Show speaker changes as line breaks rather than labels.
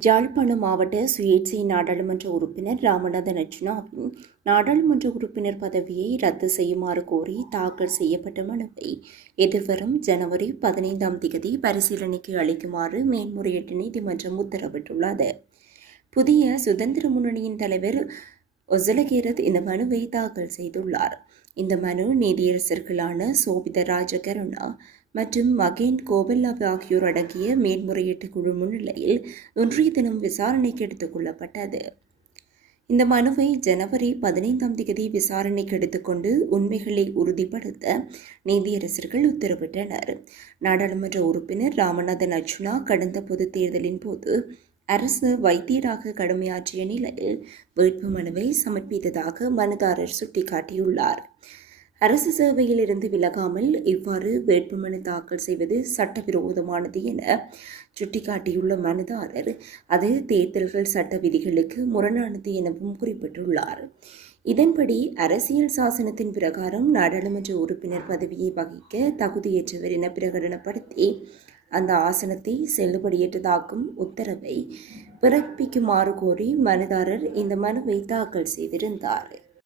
யாழ்ப்பாணம் மாவட்ட சுயேட்சை நாடாளுமன்ற உறுப்பினர் ராமநாதன் அர்ஜுனாவின் நாடாளுமன்ற உறுப்பினர் பதவியை ரத்து செய்யுமாறு கோரி தாக்கல் செய்யப்பட்ட மனுவை எதிர்வரும் ஜனவரி பதினைந்தாம் தேதி பரிசீலனைக்கு அளிக்குமாறு மேன்முறையீட்டு நீதிமன்றம் உத்தரவிட்டுள்ளது. புதிய சுதந்திர முன்னணியின் தலைவர் ஒசலகீரத் இந்த மனுவை தாக்கல் செய்துள்ளார். இந்த மனு நீதியரசர்களான சோபித ராஜகருணா மற்றும் மகேன் கோபல்லாப் ஆகியோர் அடங்கிய மேன்முறையீட்டு குழு முன்னிலையில் ஒன்றிய தினம் விசாரணைக்கு எடுத்துக் கொள்ளப்பட்டது. இந்த மனுவை ஜனவரி பதினைந்தாம் தேதி விசாரணைக்கு எடுத்துக்கொண்டு உண்மைகளை உறுதிப்படுத்த நீதியரசர்கள் உத்தரவிட்டனர். நாடாளுமன்ற உறுப்பினர் ராமநாதன் அர்ஜுனா கடந்த பொதுத் தேர்தலின் போது அரசு வைத்தியராக கடமையாற்றிய நிலையில் வேட்பு மனுவை சமர்ப்பித்ததாக மனுதாரர் சுட்டிக்காட்டியுள்ளார். அரசு சேவையில் இருந்து விலகாமல் இவ்வாறு வேட்புமனு தாக்கல் செய்வது சட்டவிரோதமானது என சுட்டிக்காட்டியுள்ள மனுதாரர் அது தேர்தல்கள் சட்ட விதிகளுக்கு முரணானது எனவும் குறிப்பிட்டுள்ளார். இதன்படி அரசியல் சாசனத்தின் பிரகாரம் நாடாளுமன்ற உறுப்பினர் பதவியை வகிக்க தகுதியற்றவர் என பிரகடனப்படுத்தி அந்த ஆசனத்தை செல்லுபடியற்றதாக்கும் உத்தரவை பிறப்பிக்குமாறு கோரி மனுதாரர் இந்த மனுவை தாக்கல் செய்திருந்தார்.